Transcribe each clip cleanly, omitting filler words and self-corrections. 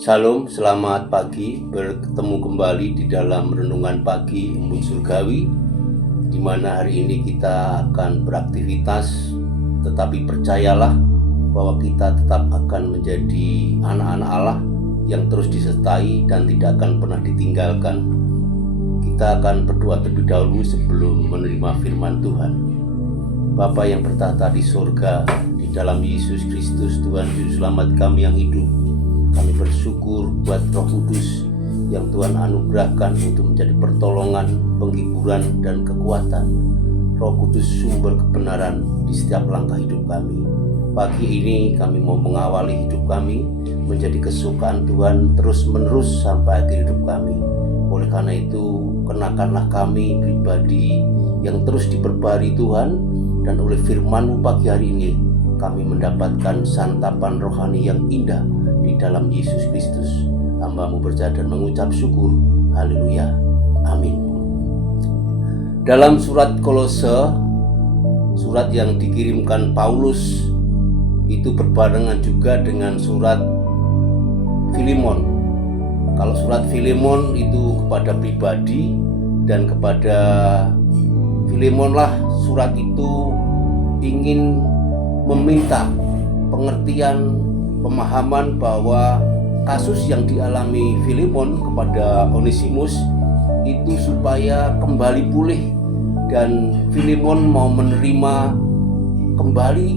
Shalom, selamat pagi. Bertemu kembali di dalam renungan pagi Embun Surgawi, di mana hari ini kita akan beraktivitas. Tetapi percayalah bahwa kita tetap akan menjadi anak-anak Allah yang terus disertai dan tidak akan pernah ditinggalkan. Kita akan berdoa terlebih dahulu sebelum menerima firman Tuhan. Bapa yang bertahta di surga, di dalam Yesus Kristus Tuhan Juru Selamat kami yang hidup, kami bersyukur buat Roh Kudus yang Tuhan anugerahkan untuk menjadi pertolongan, penghiburan, dan kekuatan. Roh Kudus sumber kebenaran di setiap langkah hidup kami. Pagi ini kami mau mengawali hidup kami menjadi kesukaan Tuhan terus-menerus sampai akhir hidup kami. Oleh karena itu, kenakanlah kami pribadi yang terus diperbarui Tuhan, dan oleh firman-Mu pagi hari ini kami mendapatkan santapan rohani yang indah di dalam Yesus Kristus. Hamba-Mu bercaya dan mengucap syukur. Haleluya. Amin. Dalam surat Kolose, surat yang dikirimkan Paulus, itu berbarengan juga dengan surat Filemon. Kalau surat Filemon itu kepada pribadi, dan kepada Filemonlah surat itu ingin meminta pengertian, pemahaman bahwa kasus yang dialami Filemon kepada Onesimus itu supaya kembali pulih, dan Filemon mau menerima kembali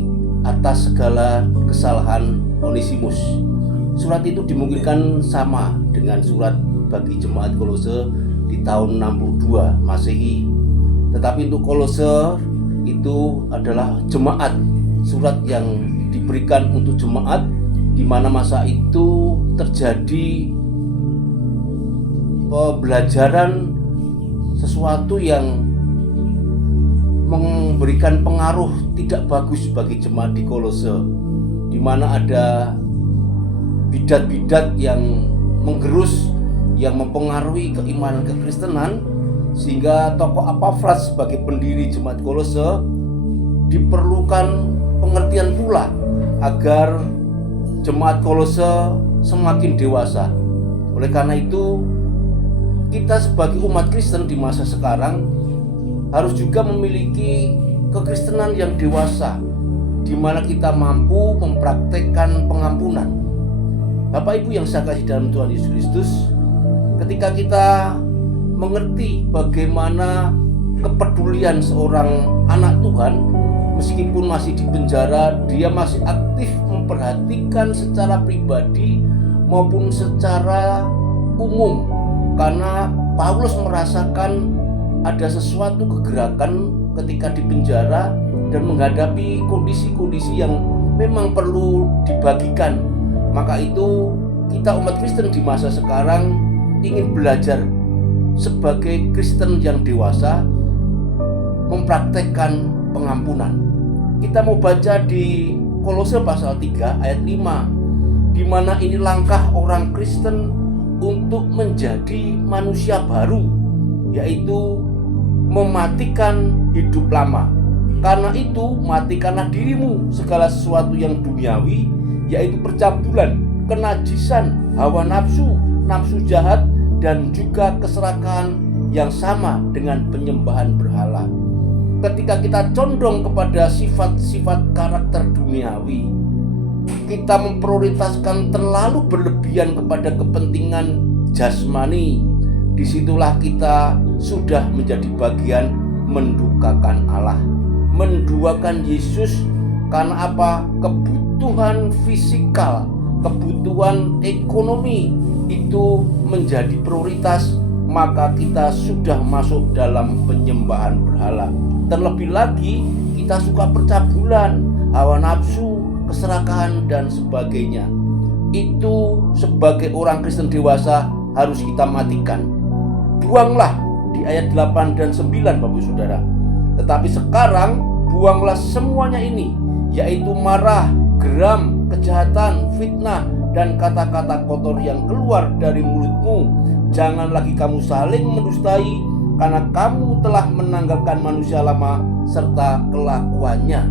atas segala kesalahan Onesimus. Surat itu dimungkinkan sama dengan surat bagi jemaat Kolose di tahun 62 Masehi. Tetapi untuk Kolose itu adalah jemaat, surat yang diberikan untuk jemaat di mana masa itu terjadi pembelajaran sesuatu yang memberikan pengaruh tidak bagus bagi jemaat di Kolose, di mana ada bidat-bidat yang menggerus, yang mempengaruhi keimanan kekristenan, sehingga tokoh Epafras sebagai pendiri jemaat Kolose diperlukan pengertian pula agar jemaat Kolose semakin dewasa. Oleh karena itu, kita sebagai umat Kristen di masa sekarang harus juga memiliki kekristenan yang dewasa, di mana kita mampu mempraktekkan pengampunan. Bapak Ibu yang saya kasih dalam Tuhan Yesus Kristus, ketika kita mengerti bagaimana kepedulian seorang anak Tuhan, meskipun masih di penjara, dia masih aktif memperhatikan secara pribadi maupun secara umum, karena Paulus merasakan ada sesuatu kegerakan ketika di penjara dan menghadapi kondisi-kondisi yang memang perlu dibagikan. Maka itu kita umat Kristen di masa sekarang ingin belajar sebagai Kristen yang dewasa mempraktekkan pengampunan. Kita mau baca di Kolose pasal 3 ayat 5, di mana ini langkah orang Kristen untuk menjadi manusia baru, yaitu mematikan hidup lama. Karena itu matikanlah dirimu segala sesuatu yang duniawi, yaitu percabulan, kenajisan, hawa nafsu, nafsu jahat, dan juga keserakahan yang sama dengan penyembahan berhala. Ketika kita condong kepada sifat-sifat karakter duniawi, kita memprioritaskan terlalu berlebihan kepada kepentingan jasmani, disitulah kita sudah menjadi bagian mendukakan Allah, menduakan Yesus. Karena apa? Kebutuhan fisikal, kebutuhan ekonomi itu menjadi prioritas, maka kita sudah masuk dalam penyembahan berhala. Terlebih lagi kita suka percabulan, hawa nafsu, keserakahan, dan sebagainya. Itu sebagai orang Kristen dewasa harus kita matikan. Buanglah di ayat 8 dan 9 Bapak Saudara. Tetapi sekarang buanglah semuanya ini, yaitu marah, geram, kejahatan, fitnah, dan kata-kata kotor yang keluar dari mulutmu. Jangan lagi kamu saling mendustai, karena kamu telah menanggalkan manusia lama serta kelakuannya.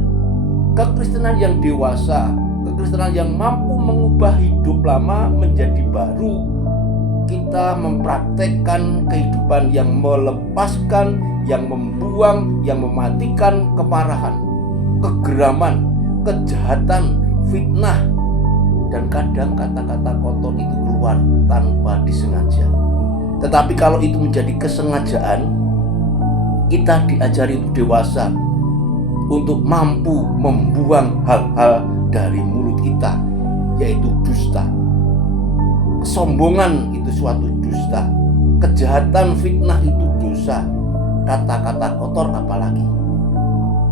Kekristenan yang dewasa, kekristenan yang mampu mengubah hidup lama menjadi baru. Kita mempraktekkan kehidupan yang melepaskan, yang membuang, yang mematikan kemarahan, kegeraman, kejahatan, fitnah, dan kadang kata-kata kotor itu keluar tanpa disengaja. Tetapi kalau itu menjadi kesengajaan, kita diajari untuk dewasa, untuk mampu membuang hal-hal dari mulut kita, yaitu dusta. Kesombongan itu suatu dusta, kejahatan, fitnah itu dosa, kata-kata kotor apalagi.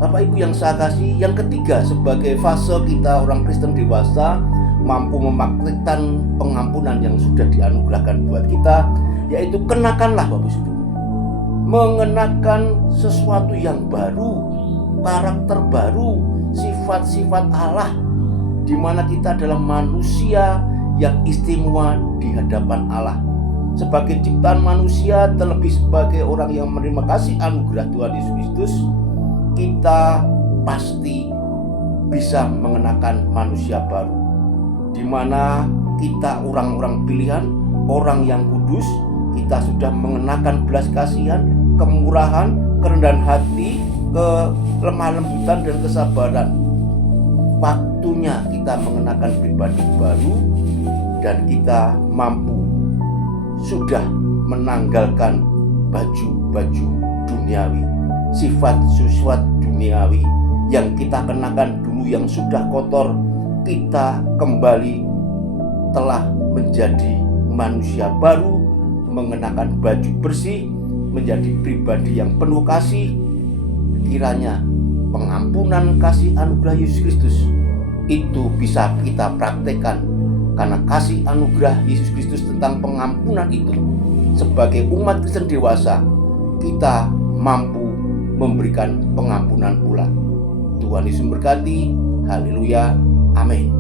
Bapak Ibu yang saya kasih, yang ketiga sebagai fase kita orang Kristen dewasa mampu mempraktikkan pengampunan yang sudah dianugerahkan buat kita, yaitu kenakanlah Bapak Ibu, mengenakan sesuatu yang baru, karakter baru, sifat-sifat Allah, di mana kita adalah manusia yang istimewa di hadapan Allah. Sebagai ciptaan manusia, terlebih sebagai orang yang menerima kasih anugerah Tuhan Yesus Kristus, kita pasti bisa mengenakan manusia baru, di mana kita orang-orang pilihan, orang yang kudus. Kita sudah mengenakan belas kasihan, kemurahan, kerendahan hati, kelemah lembutan, dan kesabaran. Waktunya kita mengenakan pribadi baru, dan kita mampu sudah menanggalkan baju-baju duniawi, sifat-sifat duniawi yang kita kenakan dulu yang sudah kotor. Kita kembali telah menjadi manusia baru, mengenakan baju bersih, menjadi pribadi yang penuh kasih. Kiranya pengampunan kasih anugerah Yesus Kristus itu bisa kita praktekkan, karena kasih anugerah Yesus Kristus tentang pengampunan itu, sebagai umat Kristen dewasa, kita mampu memberikan pengampunan pula. Tuhan Yesus memberkati. Haleluya. Amin.